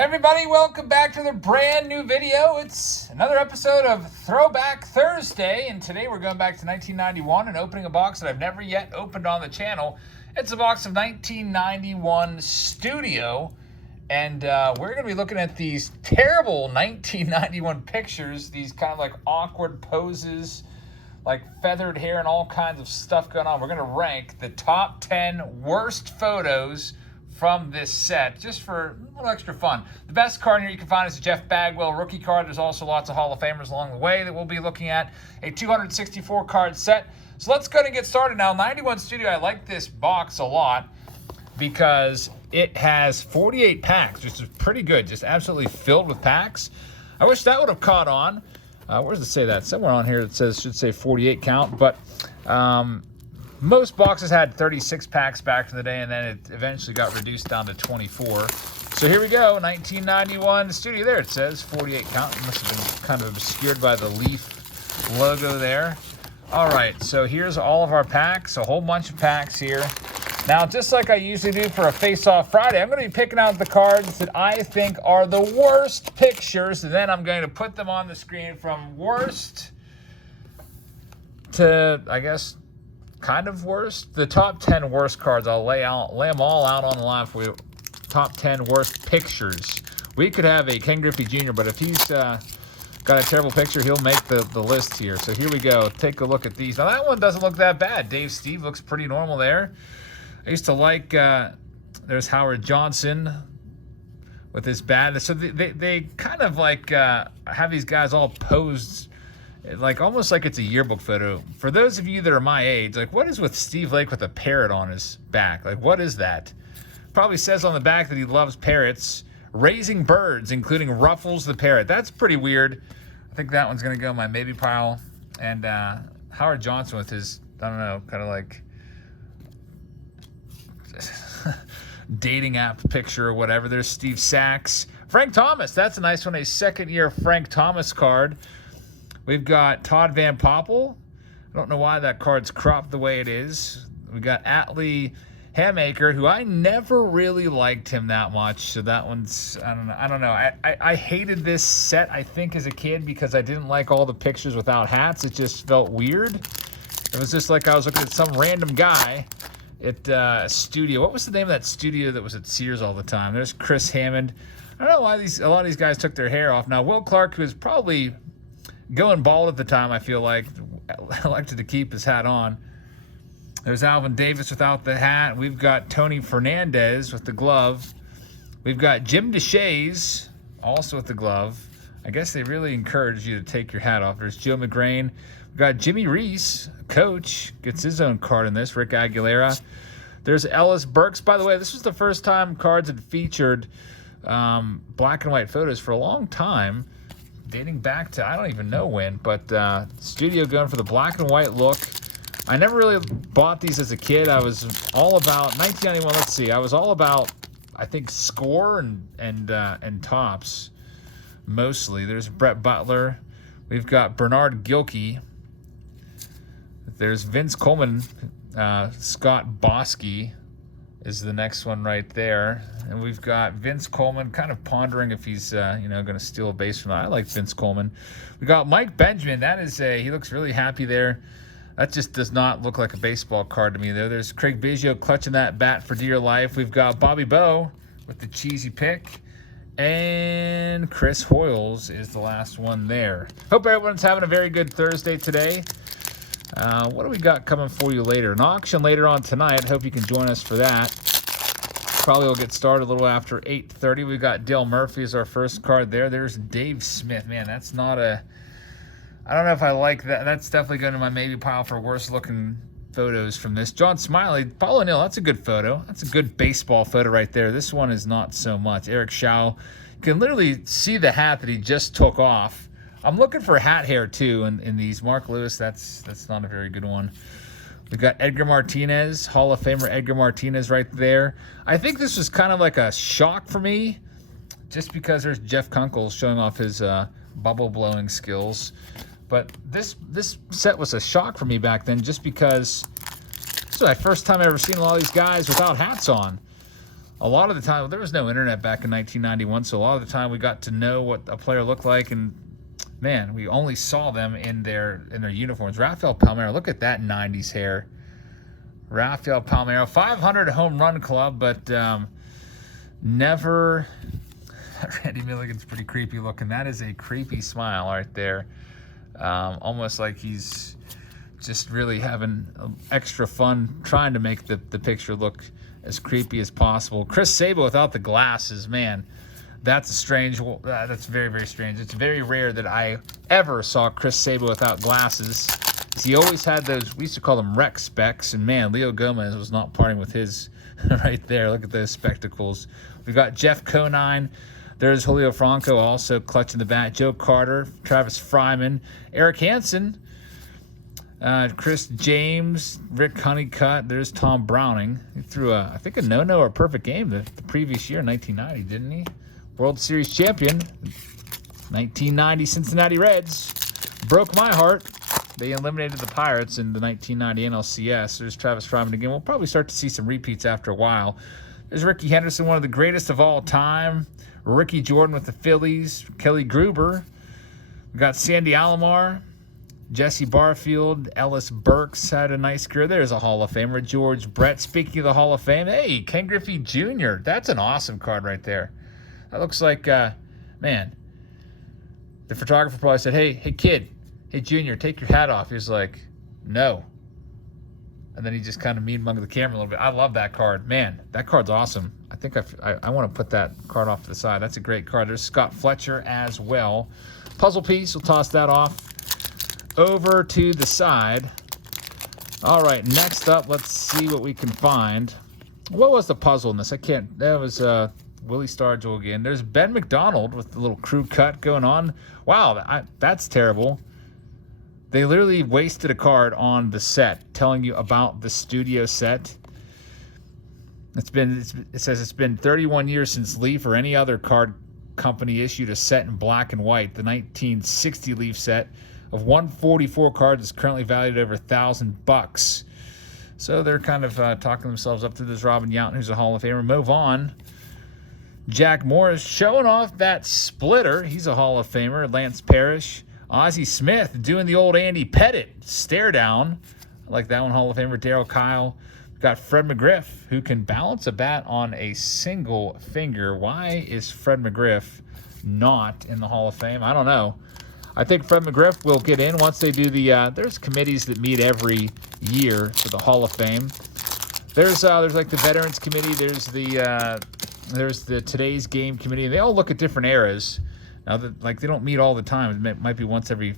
Hey everybody, welcome back to the brand new video. It's another episode of Throwback Thursday, and today we're going back to 1991 and opening a box that I've never yet opened on the channel. It's a box of 1991 Studio, and we're going to be looking at these terrible 1991 pictures, these kind of like awkward poses, like feathered hair and all kinds of stuff going on. We're going to rank the top 10 worst photos from this set, just for a little extra fun. The best card here you can find is a Jeff Bagwell rookie card. There's also lots of Hall of Famers along the way that we'll be looking at. A 264 card set. So let's go ahead and get started now. 91 Studio, I like this box a lot because it has 48 packs, which is pretty good. Just absolutely filled with packs. I wish that would have caught on. Where does it say that? Somewhere on here it says, should say 48 count, but most boxes had 36 packs back in the day, and then it eventually got reduced down to 24. So here we go, 1991 Studio. There it says 48 count. It must have been kind of obscured by the Leaf logo there. All right, so here's all of our packs, a whole bunch of packs here. Now, just like I usually do for a Face-Off Friday, I'm going to be picking out the cards that I think are the worst pictures, and then I'm going to put them on the screen from worst to, I guess, kind of worst. The top 10 worst cards, I'll lay them all out on the line for you. Top 10 worst pictures. We could have a Ken Griffey Jr., but if he's got a terrible picture, he'll make the list here. So here we go. Take a look at these. Now that one doesn't look that bad. Dave Steve looks pretty normal there. I used to like, there's Howard Johnson with his bat. So they kind of like have these guys all posed like almost like it's a yearbook photo. For those of you that are my age, like what is with Steve Lake with a parrot on his back? Like what is that? Probably says on the back that he loves parrots. Raising birds, including Ruffles the parrot. That's pretty weird. I think that one's going to go in my maybe pile. And Howard Johnson with his, I don't know, kind of like dating app picture or whatever. There's Steve Sachs. Frank Thomas, that's a nice one. A second-year Frank Thomas card. We've got Todd Van Poppel. I don't know why that card's cropped the way it is. We got Atlee Hammaker, who I never really liked him that much. So that one's, I don't know. I hated this set, I think, as a kid because I didn't like all the pictures without hats. It just felt weird. It was just like I was looking at some random guy at studio. What was the name of that studio that was at Sears all the time? There's Chris Hammond. I don't know why a lot of these guys took their hair off. Now, Will Clark, who was probably going bald at the time, I feel like, elected to keep his hat on. There's Alvin Davis without the hat. We've got Tony Fernandez with the glove. We've got Jim DeShays also with the glove. I guess they really encourage you to take your hat off. There's Joe McGrain. We've got Jimmy Reese, coach, gets his own card in this. Rick Aguilera. There's Ellis Burks. By the way, this was the first time cards had featured black and white photos for a long time, dating back to I don't even know when, but Studio going for the black and white look. I never really bought these as a kid. I was all about 1991. Let's see, I was all about I think score and tops mostly. There's Brett Butler. We've got Bernard Gilkey. There's Vince Coleman. Scott Bosky is the next one right there. And we've got Vince Coleman kind of pondering if he's, going to steal a base from that. I like Vince Coleman. We got Mike Benjamin. That is he looks really happy there. That just does not look like a baseball card to me there. There's Craig Biggio clutching that bat for dear life. We've got Bobby Bowe with the cheesy pick. And Chris Hoyles is the last one there. Hope everyone's having a very good Thursday today. What do we got coming for you later? An auction later on tonight. Hope you can join us for that. Probably will get started a little after 8:30. We've got Dale Murphy as our first card there. There's Dave Smith. Man, that's not a... I don't know if I like that. That's definitely going to my maybe pile for worst looking photos from this. John Smiley, Paul O'Neill, that's a good photo. That's a good baseball photo right there. This one is not so much. Eric Howe. You can literally see the hat that he just took off. I'm looking for hat hair too in these. Mark Lewis, that's not a very good one. We've got Edgar Martinez, Hall of Famer Edgar Martinez right there. I think this was kind of like a shock for me just because there's Jeff Kunkel showing off his bubble blowing skills. But this set was a shock for me back then just because this was my first time I ever seen a lot of these guys without hats on. a lot of the time, there was no internet back in 1991, so a lot of the time we got to know what a player looked like, and man, we only saw them in their uniforms. Rafael Palmeiro, look at that 90s hair. Rafael Palmeiro, 500 home run club, but never. Randy Milligan's pretty creepy looking. That is a creepy smile right there. Almost like he's just really having extra fun trying to make the picture look as creepy as possible. Chris Sabo without the glasses, man. That's a strange. That's very, very strange. It's very rare that I ever saw Chris Sabo without glasses. He always had those. We used to call them rec specs, and man, Leo Gomez was not parting with his right there. Look at those spectacles. We've got Jeff Conine. There's Julio Franco also clutching the bat. Joe Carter, Travis Fryman, Eric Hansen, Chris James, Rick Honeycutt. There's Tom Browning. He threw I think a no-no or perfect game the previous year, 1990, didn't he? World Series champion, 1990 Cincinnati Reds. Broke my heart. They eliminated the Pirates in the 1990 NLCS. There's Travis Fryman again. We'll probably start to see some repeats after a while. There's Ricky Henderson, one of the greatest of all time. Ricky Jordan with the Phillies. Kelly Gruber. We got Sandy Alomar. Jesse Barfield. Ellis Burks had a nice career. There's a Hall of Famer. George Brett. Speaking of the Hall of Fame, hey, Ken Griffey Jr. That's an awesome card right there. That looks like, man, the photographer probably said, hey, kid, hey, Junior, take your hat off. He was like, no. And then he just kind of mean-mugged the camera a little bit. I love that card. Man, that card's awesome. I think I want to put that card off to the side. That's a great card. There's Scott Fletcher as well. Puzzle piece, we'll toss that off over to the side. All right, next up, let's see what we can find. What was the puzzle in this? That was Willie Stargell again. There's Ben McDonald with the little crew cut going on. Wow, that's terrible. They literally wasted a card on the set telling you about the studio set. It says it's been 31 years since Leaf or any other card company issued a set in black and white. The 1960 Leaf set of 144 cards is currently valued at over $1,000. So they're kind of talking themselves up to this. Robin Yount, who's a Hall of Famer. Move on. Jack Morris showing off that splitter. He's a Hall of Famer. Lance Parrish. Ozzie Smith doing the old Andy Pettit stare down. I like that one, Hall of Famer. Darryl Kyle. We've got Fred McGriff, who can balance a bat on a single finger. Why is Fred McGriff not in the Hall of Fame? I don't know. I think Fred McGriff will get in once they do the there's committees that meet every year for the Hall of Fame. There's like the Veterans Committee. There's the Today's Game Committee. They all look at different eras. Now, they don't meet all the time. It might be once every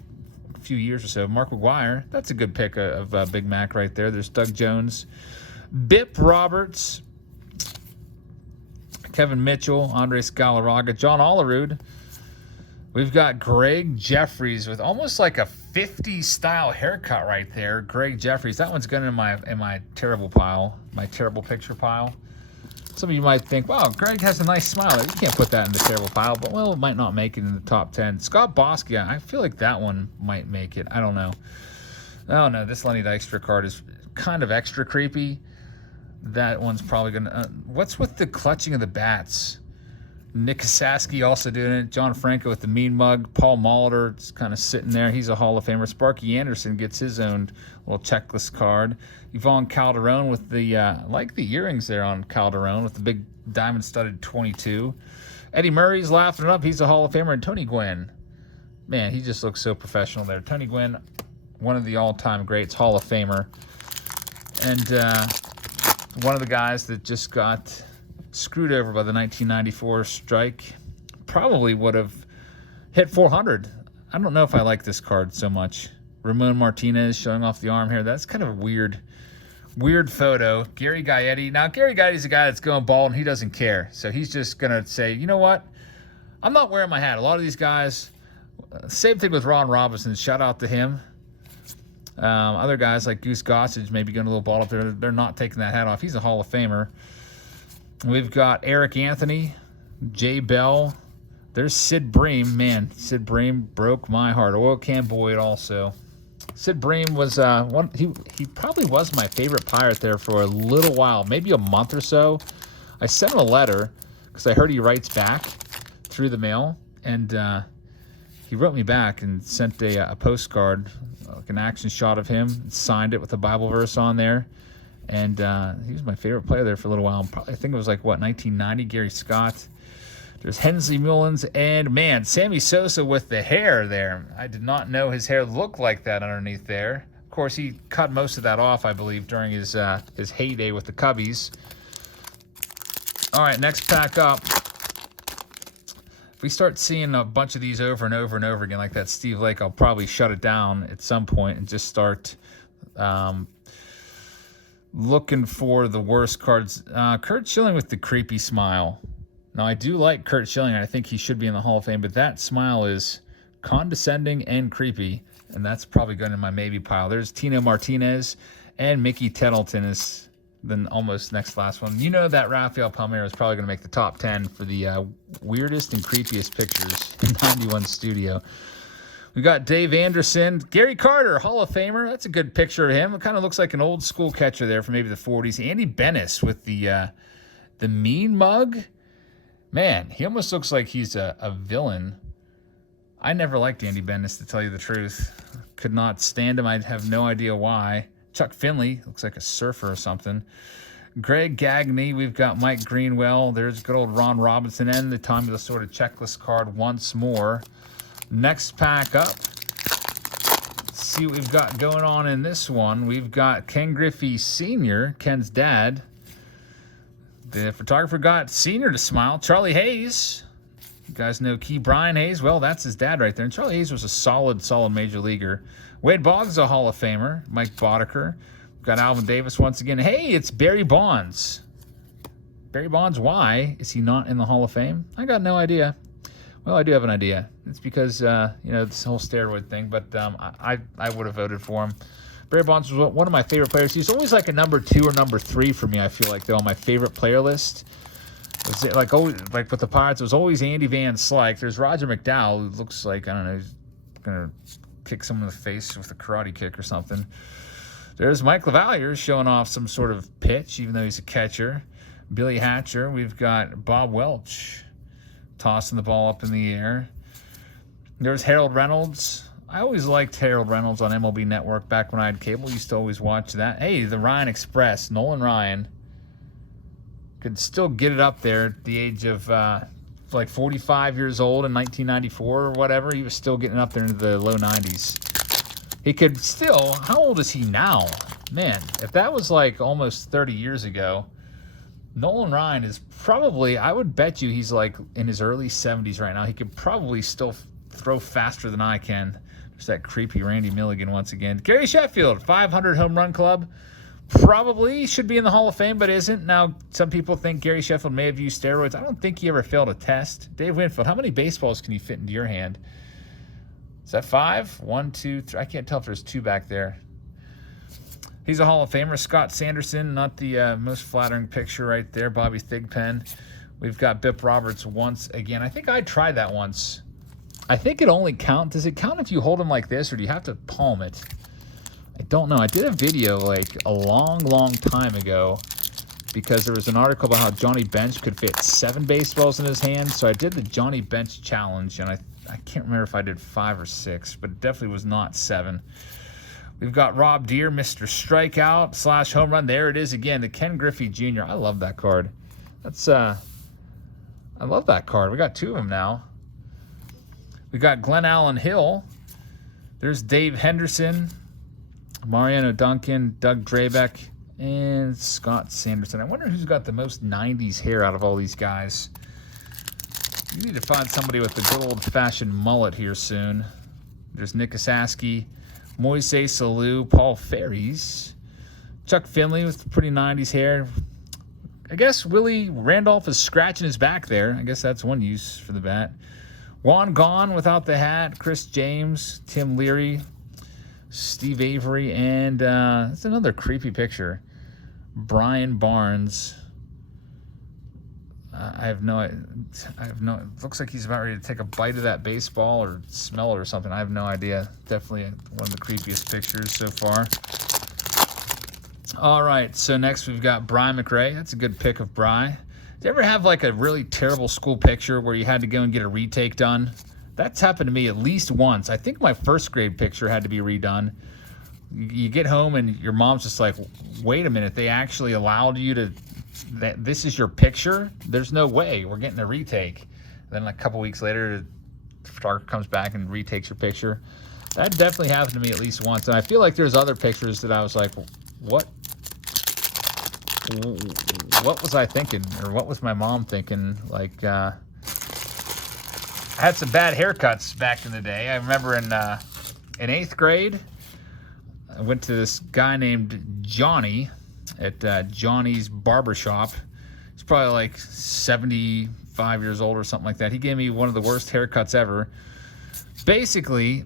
few years or so. Mark McGwire, that's a good pick of Big Mac right there. There's Doug Jones. Bip Roberts. Kevin Mitchell. Andres Galarraga. John Olerud. We've got Greg Jeffries with almost like a 50s style haircut right there. Greg Jeffries. That one's going in my terrible pile. My terrible picture pile. Some of you might think, wow, Greg has a nice smile. You can't put that in the terrible pile, but, well, it might not make it in the top 10. Scott Bosky, I feel like that one might make it. I don't know. Oh, no, this Lenny Dykstra card is kind of extra creepy. That one's probably going to... what's with the clutching of the bats? Nick Kasaski also doing it. John Franco with the mean mug. Paul Molitor just kind of sitting there. He's a Hall of Famer. Sparky Anderson gets his own little checklist card. Yvonne Calderon with the, I like the earrings there on Calderon with the big diamond-studded 22. Eddie Murray's laughing it up. He's a Hall of Famer. And Tony Gwynn. Man, he just looks so professional there. Tony Gwynn, one of the all-time greats, Hall of Famer. And one of the guys that just got screwed over by the 1994 strike. Probably would have hit 400. I don't know if I like this card so much. Ramon Martinez showing off the arm here. That's kind of a weird photo. Gary Guyetti. Now, Gary Guietti's a guy that's going bald, and he doesn't care. So he's just going to say, you know what? I'm not wearing my hat. A lot of these guys, same thing with Ron Robinson. Shout out to him. Other guys like Goose Gossage maybe going a little bald up there. They're not taking that hat off. He's a Hall of Famer. We've got Eric Anthony, Jay Bell. There's Sid Bream. Man, Sid Bream broke my heart. Oil Can Boyd also. Sid Bream was he probably was my favorite Pirate there for a little while, maybe a month or so. I sent him a letter because I heard he writes back through the mail, and he wrote me back and sent a postcard, like an action shot of him, signed it with a Bible verse on there. And he was my favorite player there for a little while. I think it was like, what, 1990, Gary Scott. There's Hensley Mullins, and, man, Sammy Sosa with the hair there. I did not know his hair looked like that underneath there. Of course, he cut most of that off, I believe, during his heyday with the Cubbies. All right, next pack up. If we start seeing a bunch of these over and over and over again, like that Steve Lake, I'll probably shut it down at some point and just start looking for the worst cards. Curt Schilling with the creepy smile. Now, I do like Curt Schilling. I think he should be in the Hall of Fame, but that smile is condescending and creepy, and that's probably going in my maybe pile. There's Tino Martinez, and Mickey Tettleton is then almost next last one. You know that Rafael Palmeiro is probably going to make the top 10 for the weirdest and creepiest pictures in 91 Studio. We got Dave Anderson, Gary Carter, Hall of Famer. That's a good picture of him. It kind of looks like an old school catcher there from maybe the 40s. Andy Bennis with the mean mug. Man, he almost looks like he's a villain. I never liked Andy Bennis, to tell you the truth. Could not stand him. I have no idea why. Chuck Finley, looks like a surfer or something. Greg Gagne, we've got Mike Greenwell. There's good old Ron Robinson, and the Tommy Lasorda checklist card once more. Next pack up. Let's see what we've got going on in this one. We've got Ken Griffey Sr., Ken's dad. The photographer got Senior to smile. Charlie Hayes. You guys know Key Brian Hayes. Well, that's his dad right there. And Charlie Hayes was a solid major leaguer. Wade Boggs, a Hall of Famer. Mike Boddicker. We've got Alvin Davis once again. Hey, it's Barry Bonds. Barry Bonds, why is he not in the Hall of Fame? I got no idea. Well, I do have an idea. It's because, this whole steroid thing, but I would have voted for him. Barry Bonds was one of my favorite players. He's always like a number 2 or number 3 for me, I feel like, though, on my favorite player list. It was like with the Pirates, it was always Andy Van Slyke. There's Roger McDowell, who looks like, I don't know, he's going to kick someone in the face with a karate kick or something. There's Mike LaValliere showing off some sort of pitch, even though he's a catcher. Billy Hatcher. We've got Bob Welch tossing the ball up in the air. There's Harold Reynolds. I always liked Harold Reynolds on MLB Network back when I had cable. Used to always watch that. Hey, the Ryan Express. Nolan Ryan could still get it up there at the age of like 45 years old in 1994 or whatever. He was still getting up there into the low 90s. He could still, how old is he now? Man, if that was like almost 30 years ago, Nolan Ryan is probably, I would bet you he's like in his early 70s right now. He could probably still throw faster than I can. There's that creepy Randy Milligan once again. Gary Sheffield, 500 home run club. Probably should be in the Hall of Fame, but isn't. Now, some people think Gary Sheffield may have used steroids. I don't think he ever failed a test. Dave Winfield, how many baseballs can you fit into your hand? Is that 5? 1, 2, 3. I can't tell if there's 2 back there. He's a Hall of Famer. Scott Sanderson, not the most flattering picture right there. Bobby Thigpen. We've got Bip Roberts once again. I think I tried that once. I think it only counts. Does it count if you hold them like this, or do you have to palm it? I don't know. I did a video like a long time ago because there was an article about how Johnny Bench could fit 7 baseballs in his hand. So I did the Johnny Bench challenge, and I can't remember if I did 5 or 6, but it definitely was not 7. We've got Rob Deere, Mr. Strikeout / home run. There it is again, the Ken Griffey Jr. I love that card. That's I love that card. We got 2 of them now. We got Glenn Allen Hill. There's Dave Henderson, Mariano Duncan, Doug Drabeck, and Scott Sanderson. I wonder who's got the most 90s hair out of all these guys. You need to find somebody with the good old-fashioned mullet here soon. There's Nick Asaski, Moises Salou, Paul Ferries, Chuck Finley with pretty 90s hair. I guess Willie Randolph is scratching his back there. I guess that's one use for the bat. Juan Gone without the hat, Chris James, Tim Leary, Steve Avery, and it's another creepy picture. Brian Barnes. I have no. It looks like he's about ready to take a bite of that baseball or smell it or something. I have no idea. Definitely one of the creepiest pictures so far. All right, so next we've got Bry McRae. That's a good pick of Bry. you ever have like a really terrible school picture where you had to go and get a retake done? That's happened to me at least once. I think my first grade picture had to be redone. You get home and your mom's just like, wait a minute, they actually allowed you to, this is your picture? There's no way, we're getting a retake. Then a couple weeks later, the photographer comes back and retakes your picture. That definitely happened to me at least once. And I feel like there's other pictures that I was like, what was I thinking? Or what was my mom thinking? Like, I had some bad haircuts back in the day. I remember in 8th grade, I went to this guy named Johnny at Johnny's Barbershop. He's probably like 75 years old or something like that. He gave me one of the worst haircuts ever. Basically,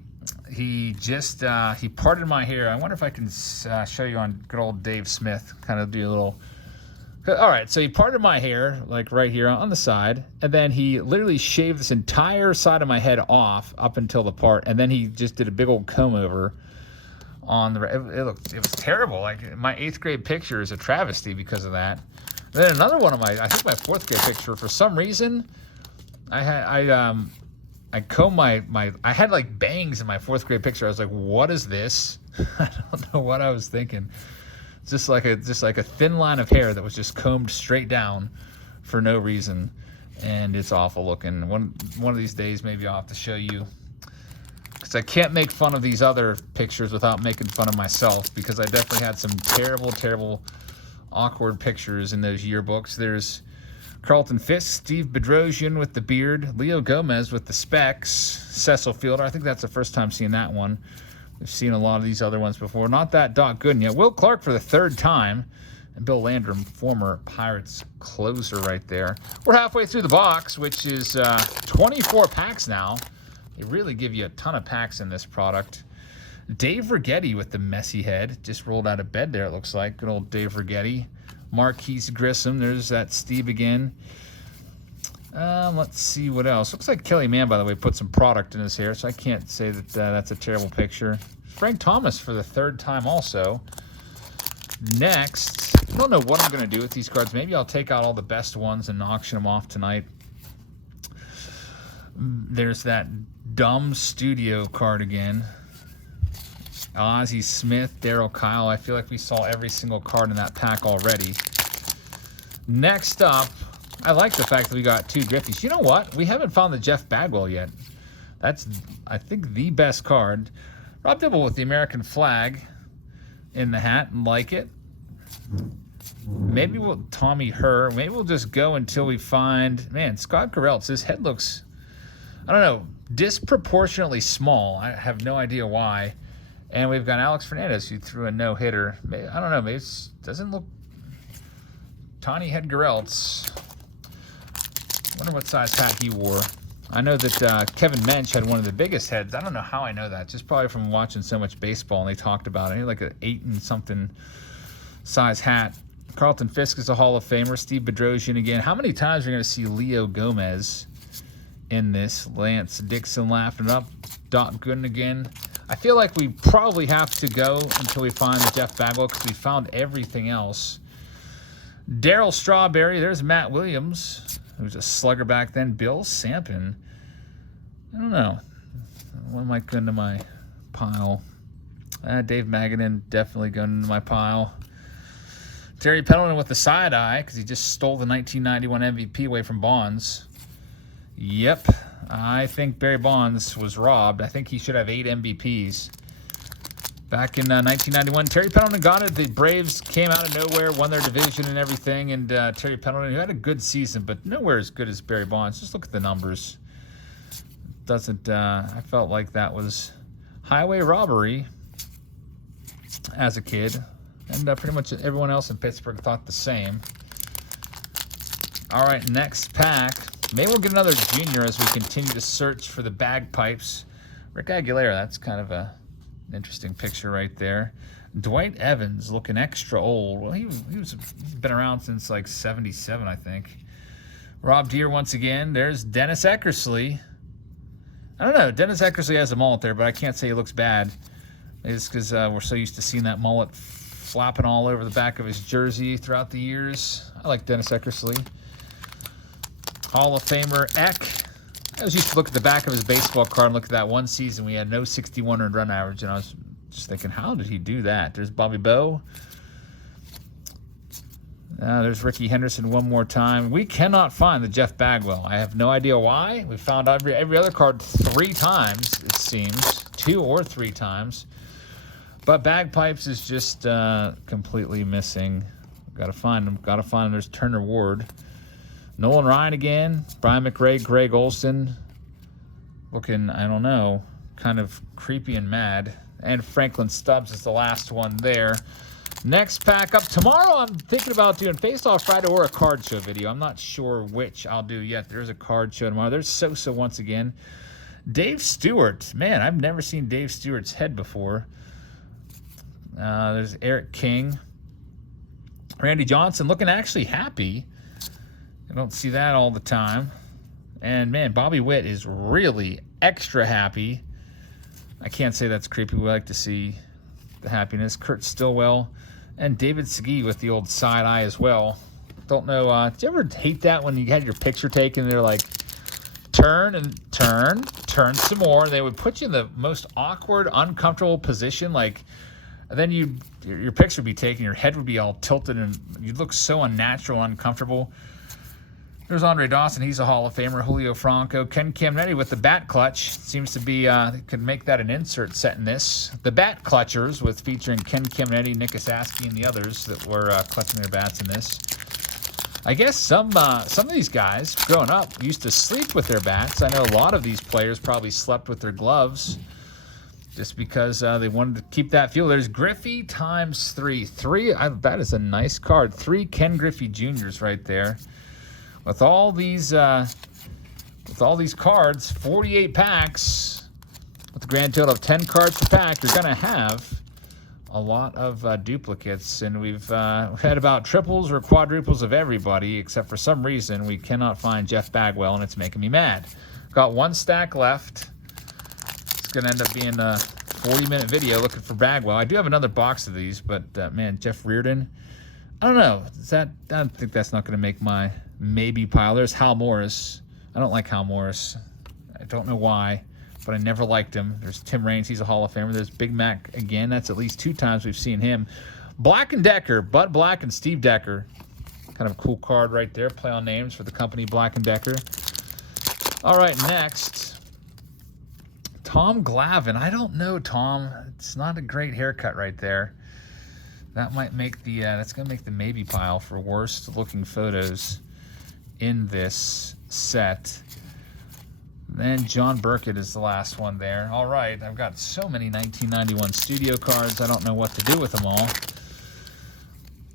he just, he parted my hair. I wonder if I can show you on good old Dave Smith, kind of do a little, all right, so he parted my hair, like right here on the side, and then he literally shaved this entire side of my head off up until the part, and then he just did a big old comb over on the, it was terrible. Like, my 8th grade picture is a travesty because of that. And then another one of my, I think my 4th grade picture, for some reason, I combed I had like bangs in my 4th grade picture. I was like, what is this? I don't know what I was thinking. Just like a thin line of hair that was just combed straight down for no reason, and it's awful looking. One of these days, maybe I'll have to show you, because I can't make fun of these other pictures without making fun of myself, because I definitely had some terrible, awkward pictures in those yearbooks. There's Carlton Fisk, Steve Bedrosian with the beard, Leo Gomez with the specs, Cecil Fielder. I think that's the first time seeing that one. We've seen a lot of these other ones before. Not that Doc Gooden yet. Will Clark for the 3rd time. And Bill Landrum, former Pirates closer right there. We're halfway through the box, which is 24 packs now. They really give you a ton of packs in this product. Dave Righetti with the messy head. Just rolled out of bed there, it looks like. Good old Dave Righetti. Marquise Grissom. There's that Steve again. Let's see what else. Looks like Kelly Mann, by the way, put some product in his hair, so I can't say that that's a terrible picture. Frank Thomas for the 3rd time also. Next, I don't know what I'm going to do with these cards. Maybe I'll take out all the best ones and auction them off tonight. There's that dumb studio card again. Ozzie Smith, Darryl Kyle. I feel like we saw every single card in that pack already. Next up, I like the fact that we got 2 Griffies. You know what? We haven't found the Jeff Bagwell yet. That's, I think, the best card. Rob Dibble with the American flag in the hat, and like it. Maybe we'll Tommy Herr. Maybe we'll just go until we find, man, Scott Garrelts. His head looks, I don't know, disproportionately small. I have no idea why. And we've got Alex Fernandez, who threw a no-hitter. I don't know, maybe it doesn't look, tiny head Garrelts. Wonder what size hat he wore. I know that Kevin Mensch had one of the biggest heads. I don't know how I know that. Just probably from watching so much baseball, and they talked about it. He had like an 8-and-something size hat. Carlton Fisk is a Hall of Famer. Steve Bedrosian again. How many times are we going to see Leo Gomez in this? Lance Dixon laughing up. Doc Gooden again. I feel like we probably have to go until we find the Jeff Bagwell, because we found everything else. Darryl Strawberry. There's Matt Williams, who was a slugger back then. Bill Sampson. I don't know. What might go into my pile? Dave Magadan definitely going into my pile. Terry Pendleton with the side eye, because he just stole the 1991 MVP away from Bonds. Yep. I think Barry Bonds was robbed. I think he should have 8 MVPs. Back in 1991, Terry Pendleton got it. The Braves came out of nowhere, won their division and everything. And Terry Pendleton, who had a good season, but nowhere as good as Barry Bonds. Just look at the numbers. Doesn't, I felt like that was highway robbery as a kid. And pretty much everyone else in Pittsburgh thought the same. All right, next pack. Maybe we'll get another junior as we continue to search for the bagpipes. Rick Aguilera, that's kind of an interesting picture right there. Dwight Evans looking extra old. Well, he's been around since like 77, I think. Rob Deere once again. There's Dennis Eckersley. I don't know. Dennis Eckersley has a mullet there, but I can't say he looks bad. It's because we're so used to seeing that mullet flapping all over the back of his jersey throughout the years. I like Dennis Eckersley. Hall of Famer Eck. I was used to look at the back of his baseball card and look at that one season we had no 61 earned run average, and I was just thinking, how did he do that? There's Bobby Bowe. There's Ricky Henderson one more time. We cannot find the Jeff Bagwell. I have no idea why. We found every other card 3 times, it seems. 2 or 3 times. But Bagpipes is just completely missing. Got to find him. Got to find him. There's Turner Ward. Nolan Ryan again. Brian McRae, Greg Olson. Looking, I don't know, kind of creepy and mad. And Franklin Stubbs is the last one there. Next pack up. Tomorrow I'm thinking about doing Face-Off Friday or a card show video. I'm not sure which I'll do yet. There's a card show tomorrow. There's Sosa once again. Dave Stewart. Man, I've never seen Dave Stewart's head before. There's Eric King. Randy Johnson looking actually happy. I don't see that all the time. And, man, Bobby Witt is really extra happy. I can't say that's creepy. We like to see the happiness. Kurt Stillwell. And David Segui with the old side eye as well. Don't know, did you ever hate that when you had your picture taken and they're like, turn and turn some more. They would put you in the most awkward, uncomfortable position. Like, then your picture would be taken, your head would be all tilted, and you'd look so unnatural, uncomfortable. There's Andre Dawson. He's a Hall of Famer. Julio Franco. Ken Camnetti with the bat clutch. Seems to be, could make that an insert set in this. The Bat Clutchers with featuring Ken Camnetti, Nick Asaski, and the others that were clutching their bats in this. I guess some of these guys, growing up, used to sleep with their bats. I know a lot of these players probably slept with their gloves just because they wanted to keep that feel. There's Griffey times 3. That is a nice card. 3 Ken Griffey Juniors right there. With all these cards, 48 packs, with a grand total of 10 cards per pack, you're going to have a lot of duplicates. And we've had about triples or quadruples of everybody, except for some reason we cannot find Jeff Bagwell, and it's making me mad. Got 1 stack left. It's going to end up being a 40-minute video looking for Bagwell. I do have another box of these, but, man, Jeff Reardon, I don't know. I don't think that's not going to make my maybe pile. There's Hal Morris. I don't like Hal Morris. I don't know why, but I never liked him. There's Tim Raines. He's a Hall of Famer. There's Big Mac again. That's at least 2 times we've seen him. Black and Decker. Bud Black and Steve Decker. Kind of a cool card right there. Play on names for the company Black and Decker. All right, next. Tom Glavin. I don't know, Tom. It's not a great haircut right there. That might make the, that's going to make the maybe pile for worst looking photos in this set. Then John Burkett is the last one there. All right, I've got so many 1991 studio cards, I don't know what to do with them all.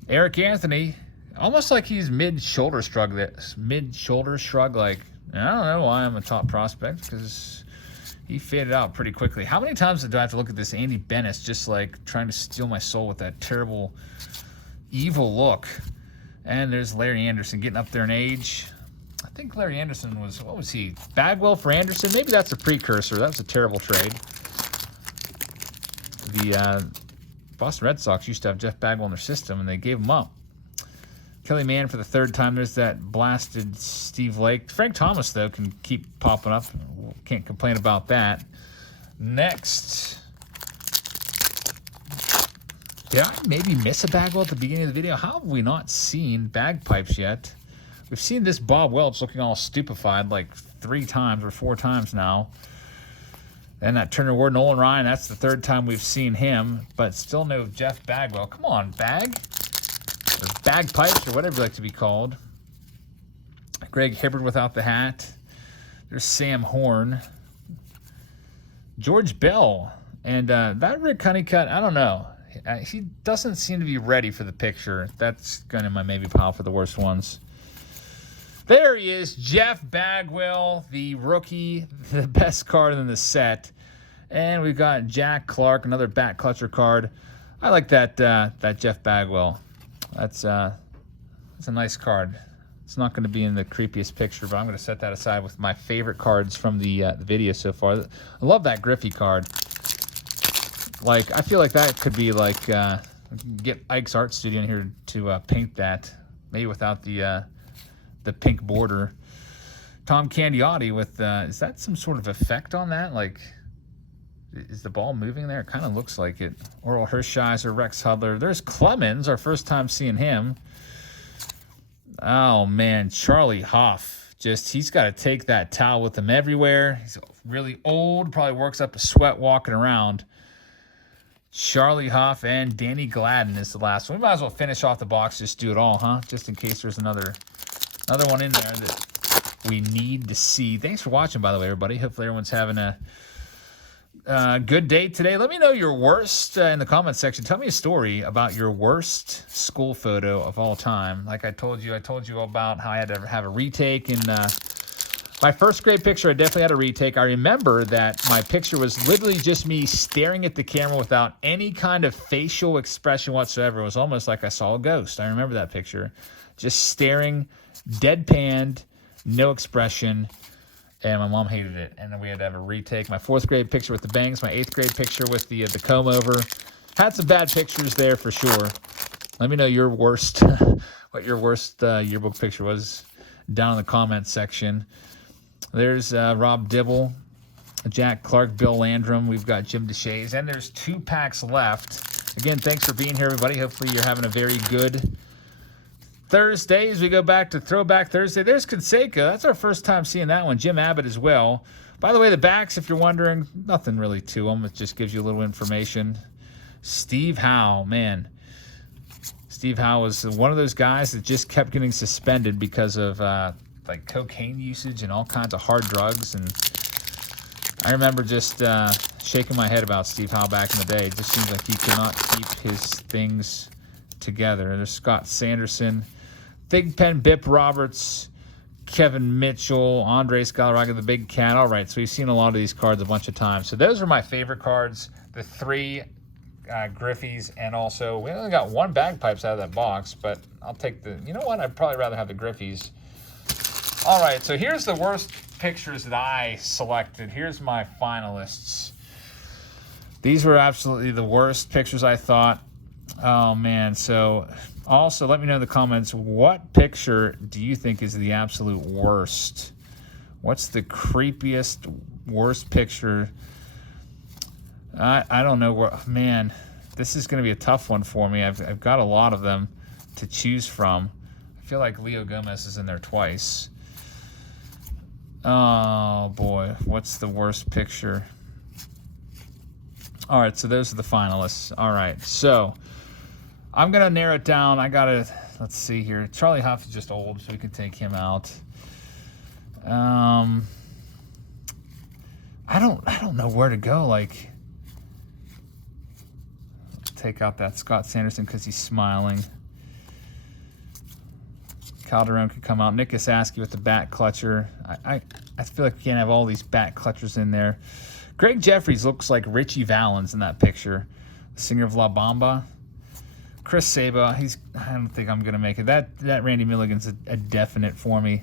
Eric Anthony, almost like he's mid-shoulder shrug, like, I don't know why I'm a top prospect, because he faded out pretty quickly. How many times do I have to look at this Andy Bennis just like trying to steal my soul with that terrible, evil look? And there's Larry Anderson getting up there in age. I think Larry Anderson was, what was he? Bagwell for Anderson? Maybe that's a precursor. That was a terrible trade. The Boston Red Sox used to have Jeff Bagwell in their system, and they gave him up. Kelly Mann for the 3rd time. There's that blasted Steve Lake. Frank Thomas, though, can keep popping up. Can't complain about that. Next. Did I maybe miss a Bagwell at the beginning of the video? How have we not seen Bagpipes yet? We've seen this Bob Welch looking all stupefied like 3 times or 4 times now. And that Turner Ward, Nolan Ryan, that's the 3rd time we've seen him, but still no Jeff Bagwell. Come on, Bag. Or Bagpipes, or whatever you like to be called. Greg Hibbard without the hat. There's Sam Horn. George Bell. And that Rick Honeycutt, I don't know. He doesn't seem to be ready for the picture. That's going in my maybe pile for the worst ones. There he is, Jeff Bagwell, the rookie, the best card in the set. And we've got Jack Clark, another bat clutcher card. I like that Jeff Bagwell. That's a nice card. It's not going to be in the creepiest picture, but I'm going to set that aside with my favorite cards from the video so far. I love that Griffey card. Like, I feel like that could be like, get Ike's Art Studio in here to paint that, maybe without the pink border. Tom Candiotti with, is that some sort of effect on that? Like, is the ball moving there? It kind of looks like it. Oral Hershiser, Rex Hudler. There's Clemens, our first time seeing him. Oh, man, Charlie Hoff. Just, he's got to take that towel with him everywhere. He's really old, probably works up a sweat walking around. Charlie Hoff and Danny Gladden is the last one. We might as well finish off the box, just do it all, huh? Just in case there's another one in there that we need to see. Thanks for watching, by the way, everybody. Hopefully everyone's having a good day today. Let me know your worst in the comments section. Tell me a story about your worst school photo of all time. Like I told you about how I had to have a retake in my first grade picture. I definitely had a retake. I remember that my picture was literally just me staring at the camera without any kind of facial expression whatsoever. It was almost like I saw a ghost. I remember that picture. Just staring, deadpanned, no expression. And my mom hated it. And then we had to have a retake. My 4th grade picture with the bangs. My 8th grade picture with the comb over. Had some bad pictures there for sure. Let me know your worst, what your worst yearbook picture was down in the comments section. There's Rob Dibble, Jack Clark, Bill Landrum. We've got Jim DeShays. And there's 2 packs left. Again, thanks for being here, everybody. Hopefully you're having a very good Thursday as we go back to Throwback Thursday. There's Canseco. That's our first time seeing that one. Jim Abbott as well. By the way, the backs, if you're wondering, nothing really to them. It just gives you a little information. Steve Howe, man. Steve Howe was one of those guys that just kept getting suspended because of like cocaine usage and all kinds of hard drugs. And I remember just shaking my head about Steve Howe back in the day. It just seems like he cannot keep his things together. There's Scott Sanderson, Big Pen, Bip Roberts, Kevin Mitchell, Andres Galarraga, the Big Cat. All right, so we've seen a lot of these cards a bunch of times. So those are my favorite cards. The 3 Griffies, and also we only got 1 Bagpipes out of that box, but I'll take the, you know what, I'd probably rather have the Griffies. All right, so here's the worst pictures that I selected. Here's my finalists. These were absolutely the worst pictures, I thought. Oh, man. So also let me know in the comments, what picture do you think is the absolute worst? What's the creepiest, worst picture? I don't know. Man, this is going to be a tough one for me. I've got a lot of them to choose from. I feel like Leo Gomez is in there twice. Oh, boy. What's the worst picture? All right, so those are the finalists. All right, so I'm going to narrow it down. I got to, let's see here. Charlie Huff is just old, so we can take him out. I don't know where to go. Like, take out that Scott Sanderson because he's smiling. Calderon could come out. Nick Asaski with the bat clutcher. I feel like we can't have all these bat clutchers in there. Greg Jeffries looks like Richie Valens in that picture. The singer of La Bamba. Chris Saba, I don't think I'm going to make it. That Randy Milligan's a definite for me.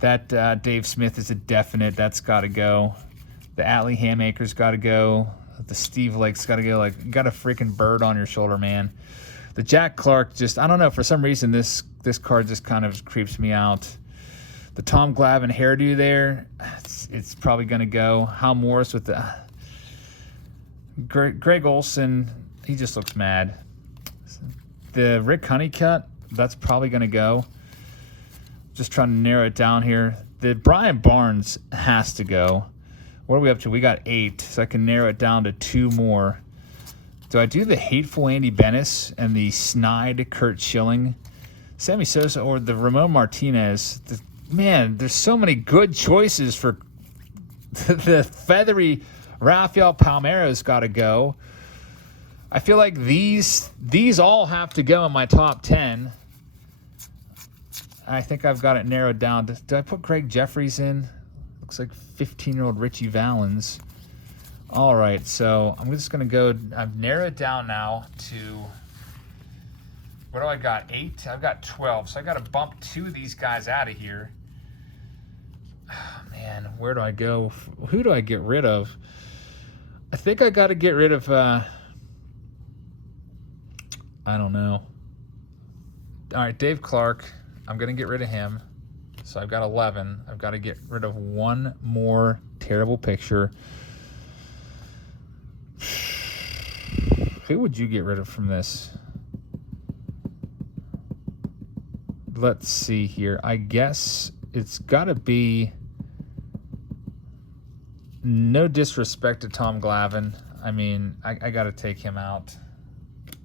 That Dave Smith is a definite. That's got to go. The Atlee Hammaker's got to go. The Steve Lake's got to go. Like, you got a freaking bird on your shoulder, man. The Jack Clark, just, I don't know, for some reason this card just kind of creeps me out. The Tom Glavin hairdo there, it's probably going to go. Hal Morris with the Greg Olson, he just looks mad. The Rick Honeycutt, that's probably going to go. Just trying to narrow it down here. The Brian Barnes has to go. What are we up to? We got 8, so I can narrow it down to 2 more. Do I do the hateful Andy Bennis and the snide Kurt Schilling? Sammy Sosa or the Ramon Martinez? Man, there's so many good choices for the feathery Rafael Palmeiro's got to go. I feel like these all have to go in my top 10. I think I've got it narrowed down. Did I put Greg Jeffries in? Looks like 15-year-old Richie Valens. All right, so I'm just going to go. I've narrowed it down now to, what do I got? 8? I've got 12. So I got to bump 2 of these guys out of here. Oh, man, where do I go? Who do I get rid of? I think I got to get rid of, I don't know. All right, Dave Clark. I'm going to get rid of him. So I've got 11. I've got to get rid of one more terrible picture. Who would you get rid of from this? Let's see here. I guess it's got to be, no disrespect to Tom Glavin. I mean, I got to take him out.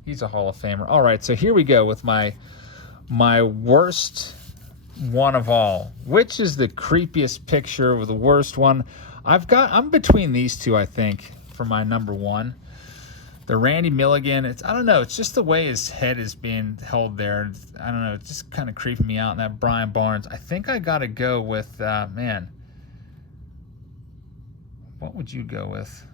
He's a Hall of Famer. All right, so here we go with my worst one of all. Which is the creepiest picture with the worst one? I'm between these two, I think, for my number one. The Randy Milligan, I don't know, it's just the way his head is being held there. I don't know, it's just kind of creeping me out. And that Brian Barnes, I think I got to go with, man, what would you go with?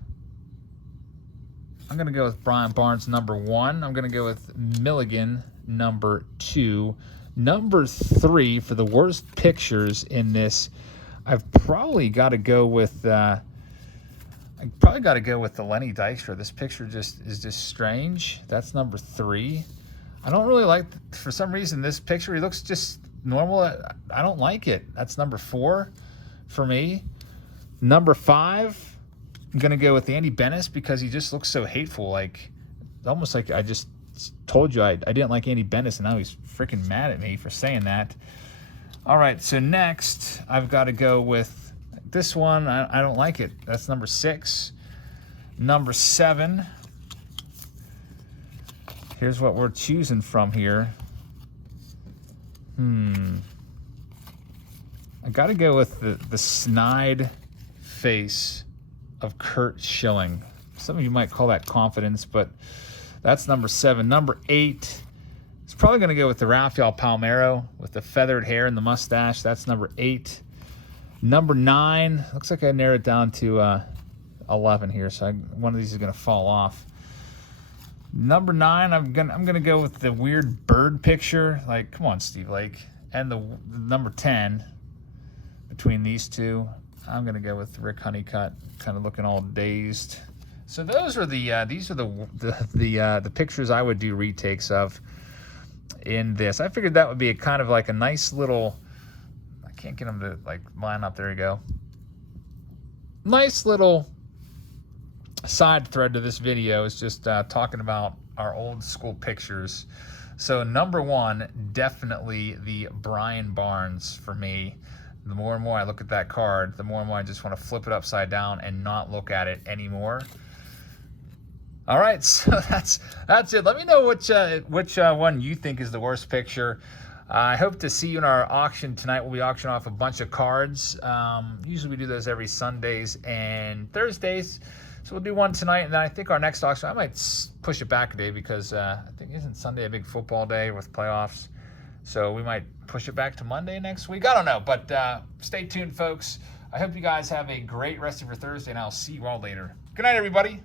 I'm going to go with Brian Barnes, number 1. I'm going to go with Milligan, number 2. Number 3 for the worst pictures in this, I've probably got to go with, the Lenny Dykstra. This picture is just strange. That's number 3. I don't really like, for some reason, this picture. He looks just normal. I don't like it. That's number 4 for me. Number 5, I'm going to go with Andy Bennis because he just looks so hateful. Like, almost like I just told you I didn't like Andy Bennis, and now he's freaking mad at me for saying that. All right, so next I've got to go with this one. I don't like it. That's number 6. Number 7. Here's what we're choosing from here. I got to go with the snide face of Kurt Schilling. Some of you might call that confidence, but that's number 7. Number 8 is probably going to go with the Rafael Palmeiro with the feathered hair and the mustache. That's number 8. Number 9, looks like I narrowed it down to 11 here, so one of these is going to fall off. Number 9, I'm gonna go with the weird bird picture. Like, come on, Steve Lake. And the number 10, between these two, I'm gonna go with Rick Honeycutt, kind of looking all dazed. So those are these are the pictures I would do retakes of in this. I figured that would be a kind of like a nice little. I can't get them to like line up. There you go. Nice little side thread to this video is just talking about our old school pictures. So number 1, definitely the Brian Barnes for me. The more and more I look at that card, the more and more I just want to flip it upside down and not look at it anymore. All right, so that's it. Let me know which one you think is the worst picture. I hope to see you in our auction tonight. We'll be auctioning off a bunch of cards. Usually we do those every Sundays and Thursdays. So we'll do one tonight, and then I think our next auction, I might push it back a day because I think isn't Sunday a big football day with playoffs? So we might push it back to Monday next week. I don't know, but stay tuned, folks. I hope you guys have a great rest of your Thursday, and I'll see you all later. Good night, everybody.